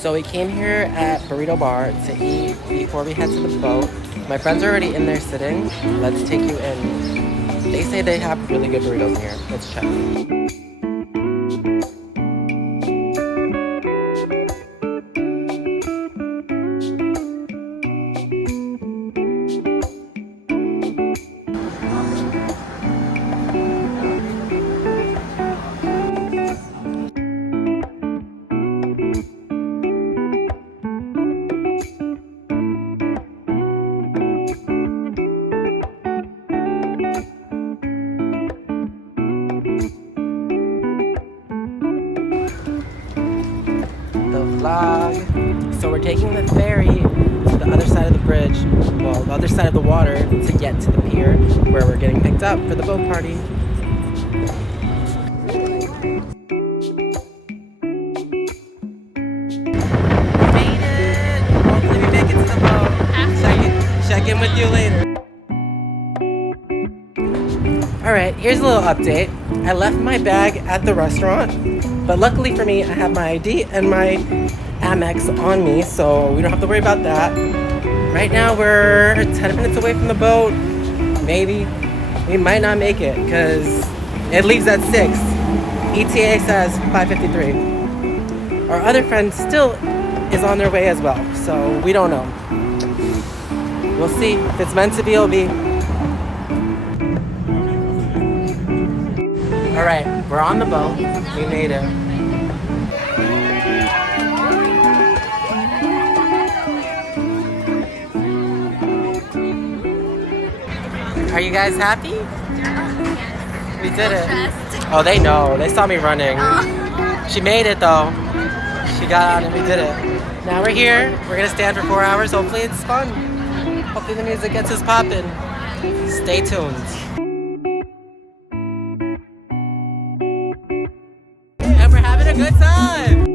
So we came here at Burrito Bar to eat before we head to the boat. My friends are already in there sitting. Let's take you in. They say they have really good burritos in here. Let's check. The vlog. So we're taking the ferry to the other side of the bridge, well, the other side of the water to get to the pier where we're getting picked up for the boat party. We made it! Hopefully we make it to the boat. Check in with you later. Alright, here's a little update. I left my bag at the restaurant, but luckily for me, I have my ID and my Amex on me, so we don't have to worry about that. Right now, we're 10 minutes away from the boat. Maybe. We might not make it, because it leaves at 6. ETA says 5:53. Our other friend still is on their way as well, so we don't know. We'll see. If it's meant to be, it'll be. Alright, we're on the boat. We made it. Are you guys happy? We did it. Oh, they know. They saw me running. She made it though. She got on and we did it. Now we're here. We're gonna stand for 4 hours. Hopefully it's fun. Hopefully the music gets us popping. Stay tuned. And we're having a good time.